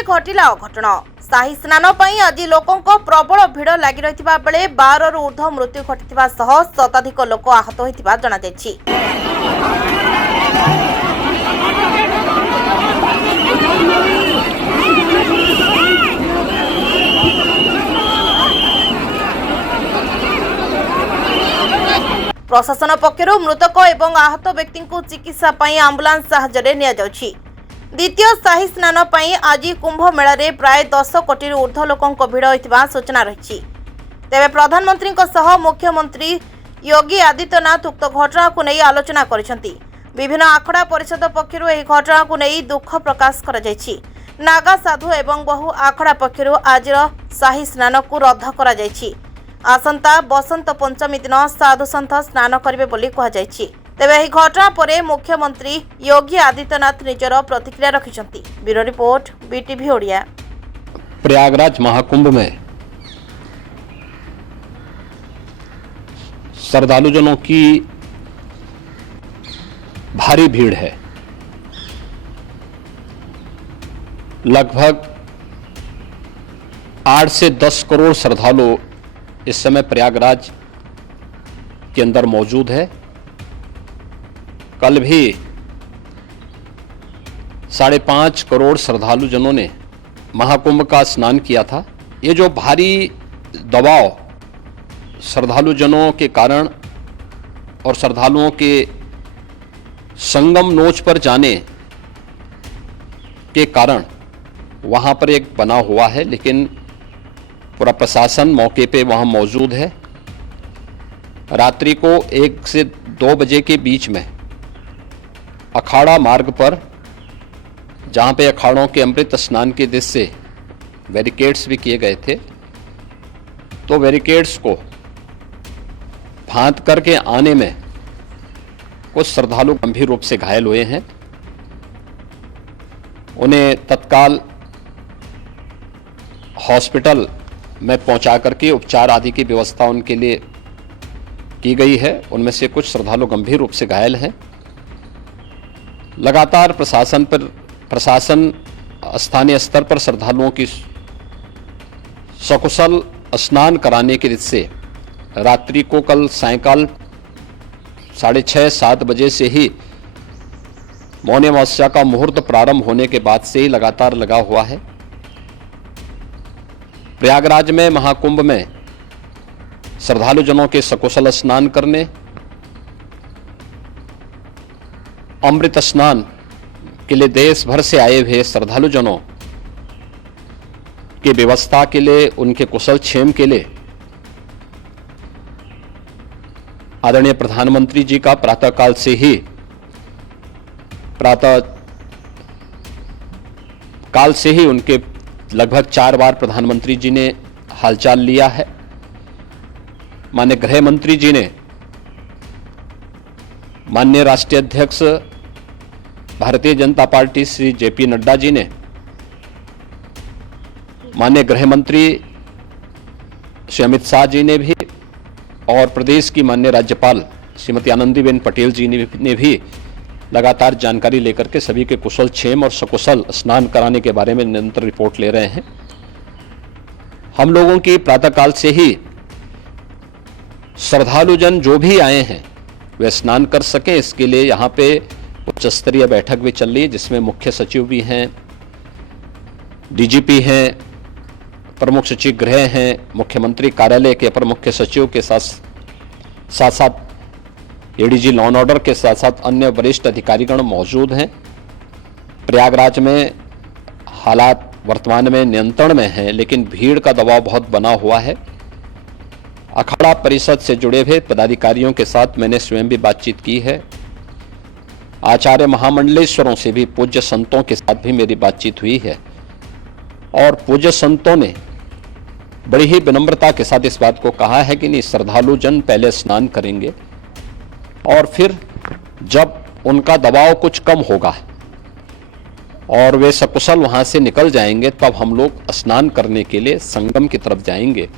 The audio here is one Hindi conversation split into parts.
रे घटिला अघटन। शाही स्नान पई आज लोकों प्रबल भिड़ लगी रही बेले 12 रु ऊर्ध्व मृत्यु घटिथिबा सह शताधिक लोक आहत होइथिबा जणा जायछि। प्रशासन पक्षरु मृतक एवं आहत व्यक्ति को चिकित्सा पई आम्बुलांस साहाय्य निया जाउछि। द्वितीय शाही स्नान पई आज कुंभ मेला रे प्राय 10 कोटी रु ऊर्ध्व लोकों भिड़ होइथिबा सूचना रही। तेबे प्रधानमंत्री सह मुख्यमंत्री योगी आदित्यनाथ उक्त घटना को नहीं आलोचना करिसेंती। विभिन्न आखड़ा परिषद पक्षरु एही घटना को नहीं दुख प्रकाश करा जायछि। नागा साधु एवं बहु आखड़ा पक्षरु आज शाही स्नान को रद्द करा जायछि। आसंता बसंत पंचमी दिन साधु सन्थ स्नान करेंगे बोली कहुछि। तेबे एही घटना परे मुख्यमंत्री योगी आदित्यनाथ निजर प्रतिक्रिया रखिछंती। Bureau report BTV Odia. Prayagraj Mahakumbh में श्रद्धालुजनों की भारी भीड़ है। लगभग 8 से 10 करोड़ श्रद्धालु इस समय प्रयागराज के अंदर मौजूद है। कल भी 5.5 करोड़ श्रद्धालुजनों ने महाकुंभ का स्नान किया था। ये जो भारी दबाव श्रद्धालुजनों के कारण और श्रद्धालुओं के संगम नोच पर जाने के कारण वहाँ पर एक बना हुआ है, लेकिन पूरा प्रशासन मौके पे वहाँ मौजूद है। रात्रि को 1 से 2 बजे के बीच में अखाड़ा मार्ग पर, जहाँ पे अखाड़ों के अमृत स्नान के दृश्य से बैरिकेड्स भी किए गए थे, तो बैरिकेड्स को फांद करके आने में कुछ श्रद्धालु गंभीर रूप से घायल हुए हैं। उन्हें तत्काल हॉस्पिटल में पहुंचा करके उपचार आदि की व्यवस्था उनके लिए की गई है। उनमें से कुछ श्रद्धालु गंभीर रूप से घायल हैं। लगातार प्रशासन स्थानीय स्तर पर श्रद्धालुओं की सकुशल स्नान कराने के दृष्टि से रात्रि को कल सायंकाल 6:30-7 बजे से ही मौनी अमावस्या का मुहूर्त प्रारंभ होने के बाद से ही लगातार लगा हुआ है। प्रयागराज में महाकुंभ में श्रद्धालुजनों के सकुशल स्नान करने, अमृत स्नान के लिए देश भर से आए हुए श्रद्धालुजनों की व्यवस्था के लिए, उनके कुशल क्षेम के लिए आदरणीय प्रधानमंत्री जी का प्रातःकाल से ही उनके लगभग 4 बार प्रधानमंत्री जी ने हालचाल लिया है। माननीय गृह मंत्री जी ने, माननीय राष्ट्रीय अध्यक्ष भारतीय जनता पार्टी श्री जेपी नड्डा जी ने, माननीय गृह मंत्री श्री अमित शाह जी ने भी, और प्रदेश की माननीय राज्यपाल श्रीमती आनंदीबेन पटेल जी ने भी लगातार जानकारी लेकर के सभी के कुशल क्षेम और सकुशल स्नान कराने के बारे में निरंतर रिपोर्ट ले रहे हैं। हम लोगों की प्रातःकाल से ही श्रद्धालुजन जो भी आए हैं वे स्नान कर सकें, इसके लिए यहाँ पे उच्च स्तरीय बैठक भी चल रही है, जिसमें मुख्य सचिव भी हैं, डीजीपी हैं, प्रमुख सचिव गृह हैं, मुख्यमंत्री कार्यालय के अपर मुख्य सचिव के साथ एडीजी लॉ एंड ऑर्डर के साथ साथ अन्य वरिष्ठ अधिकारीगण मौजूद हैं। प्रयागराज में हालात वर्तमान में नियंत्रण में हैं, लेकिन भीड़ का दबाव बहुत बना हुआ है। अखाड़ा परिषद से जुड़े हुए पदाधिकारियों के साथ मैंने स्वयं भी बातचीत की है। आचार्य महामंडलेश्वरों से भी, पूज्य संतों के साथ भी मेरी बातचीत हुई है, और पूज्य संतों ने बड़ी ही विनम्रता के साथ इस बात को कहा है कि नहीं, श्रद्धालु जन पहले स्नान करेंगे और फिर जब उनका दबाव कुछ कम होगा और वे सकुशल वहाँ से निकल जाएंगे, तब हम लोग स्नान करने के लिए संगम की तरफ जाएंगे।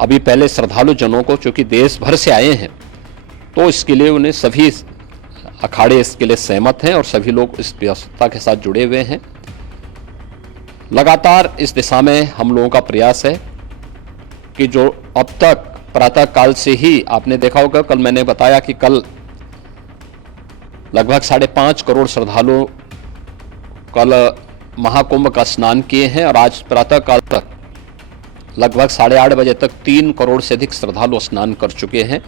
अभी पहले श्रद्धालु जनों को, चूँकि देश भर से आए हैं, तो इसके लिए उन्हें सभी अखाड़े इसके लिए सहमत हैं और सभी लोग इस व्यवस्था के साथ जुड़े हुए हैं। लगातार इस दिशा में हम लोगों का प्रयास है कि जो अब तक प्रातः काल से ही आपने देखा होगा, कल मैंने बताया कि कल लगभग 5.5 करोड़ श्रद्धालु कल महाकुंभ का स्नान किए हैं और आज प्रातः काल तक लगभग 8:30 बजे तक 3 करोड़ से अधिक श्रद्धालु स्नान कर चुके हैं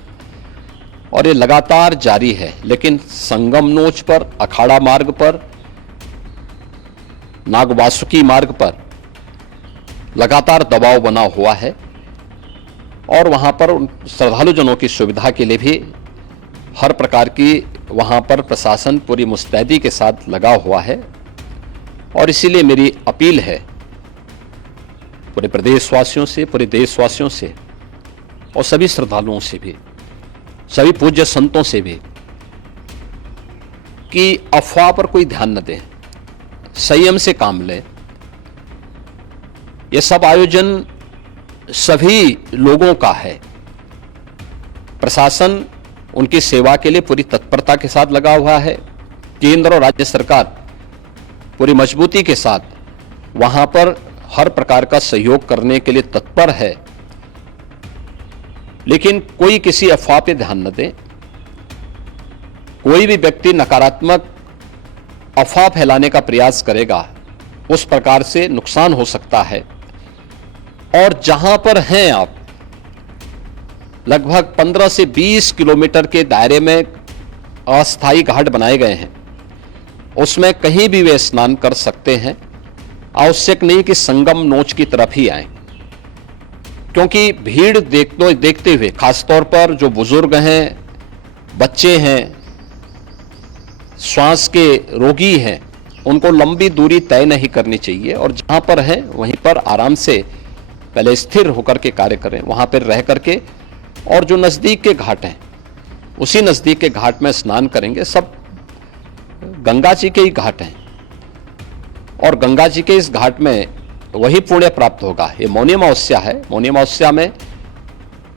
और ये लगातार जारी है। लेकिन संगम नोच पर, अखाड़ा मार्ग पर, नागवासुकी मार्ग पर लगातार दबाव बना हुआ है और वहां पर श्रद्धालु जनों की सुविधा के लिए भी हर प्रकार की वहां पर प्रशासन पूरी मुस्तैदी के साथ लगा हुआ है। और इसीलिए मेरी अपील है पूरे प्रदेशवासियों से, पूरे देशवासियों से और सभी श्रद्धालुओं से भी, सभी पूज्य संतों से भी कि अफवाह पर कोई ध्यान न दें, संयम से काम लें। यह सब आयोजन सभी लोगों का है। प्रशासन उनकी सेवा के लिए पूरी तत्परता के साथ लगा हुआ है। केंद्र और राज्य सरकार पूरी मजबूती के साथ वहां पर हर प्रकार का सहयोग करने के लिए तत्पर है। लेकिन कोई किसी अफवाह पे ध्यान न दे। कोई भी व्यक्ति नकारात्मक अफवाह फैलाने का प्रयास करेगा, उस प्रकार से नुकसान हो सकता है। और जहां पर हैं आप, लगभग 15 से 20 किलोमीटर के दायरे में अस्थायी घाट बनाए गए हैं, उसमें कहीं भी वे स्नान कर सकते हैं। आवश्यक नहीं कि संगम नोच की तरफ ही आएं, क्योंकि भीड़ देखते हुए, खासतौर पर जो बुजुर्ग हैं, बच्चे हैं, श्वास के रोगी हैं, उनको लंबी दूरी तय नहीं करनी चाहिए और जहां पर हैं वहीं पर आराम से पहले स्थिर होकर के कार्य करें, वहां पर रह करके। और जो नजदीक के घाट हैं, उसी नजदीक के घाट में स्नान करेंगे। सब गंगा जी के ही घाट हैं और गंगा जी के इस घाट में वही पुण्य प्राप्त होगा। ये मौनी अमावस्या है। मौनी अमावस्या में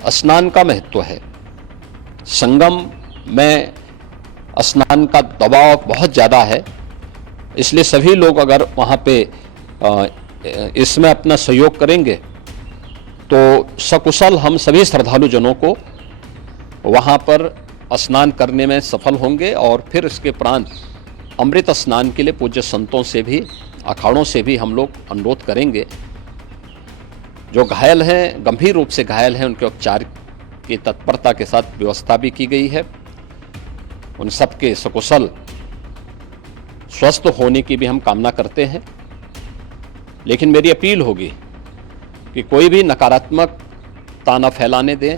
स्नान का महत्व है। संगम में स्नान का दबाव बहुत ज़्यादा है, इसलिए सभी लोग अगर वहाँ पे इसमें अपना सहयोग करेंगे तो सकुशल हम सभी श्रद्धालु जनों को वहाँ पर स्नान करने में सफल होंगे। और फिर इसके उपरांत अमृत स्नान के लिए पूज्य संतों से भी, अखाड़ों से भी हम लोग अनुरोध करेंगे। जो घायल हैं, गंभीर रूप से घायल हैं, उनके उपचार की तत्परता के साथ व्यवस्था भी की गई है। उन सबके सकुशल स्वस्थ होने की भी हम कामना करते हैं। लेकिन मेरी अपील होगी कि कोई भी नकारात्मकता न फैलाने दें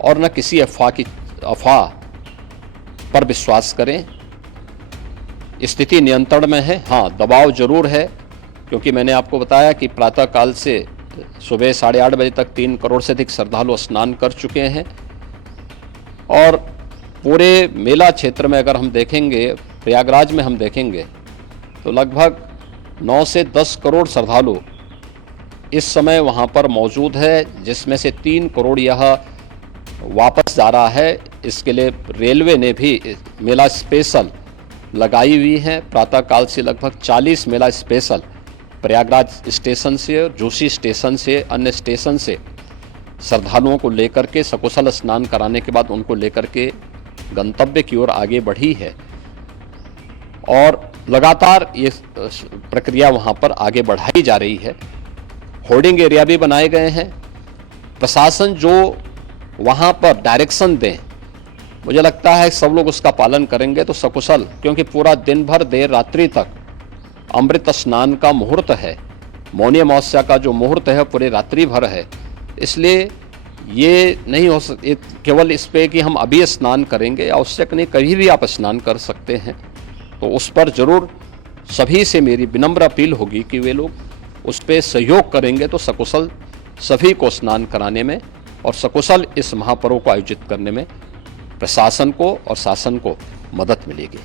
और न किसी अफवाह पर विश्वास करें। स्थिति नियंत्रण में है। हाँ, दबाव जरूर है, क्योंकि मैंने आपको बताया कि प्रातः काल से सुबह 8:30 बजे तक 3 करोड़ से अधिक श्रद्धालु स्नान कर चुके हैं। और पूरे मेला क्षेत्र में अगर हम देखेंगे, प्रयागराज में हम देखेंगे तो लगभग 9 से 10 करोड़ श्रद्धालु इस समय वहां पर मौजूद है, जिसमें से 3 करोड़ यह वापस जा रहा है। इसके लिए रेलवे ने भी मेला स्पेशल लगाई हुई है। प्रातः काल से लगभग 40 मेला स्पेशल प्रयागराज स्टेशन से और जोशी स्टेशन से, अन्य स्टेशन से श्रद्धालुओं को लेकर के सकुशल स्नान कराने के बाद उनको लेकर के गंतव्य की ओर आगे बढ़ी है। और लगातार ये प्रक्रिया वहाँ पर आगे बढ़ाई जा रही है। होर्डिंग एरिया भी बनाए गए हैं। प्रशासन जो वहाँ पर डायरेक्शन दें, मुझे लगता है सब लोग उसका पालन करेंगे तो सकुशल, क्योंकि पूरा दिन भर देर रात्रि तक अमृत स्नान का मुहूर्त है। मौनी अमावस्या का जो मुहूर्त है पूरे रात्रि भर है। इसलिए ये नहीं हो केवल इस पे कि हम अभी स्नान करेंगे, आवश्यक नहीं, कभी भी आप स्नान कर सकते हैं। तो उस पर जरूर सभी से मेरी विनम्र अपील होगी कि वे लोग उस पर सहयोग करेंगे तो सकुशल सभी को स्नान कराने में और सकुशल इस महापर्व को आयोजित करने में प्रशासन को और शासन को मदद मिलेगी।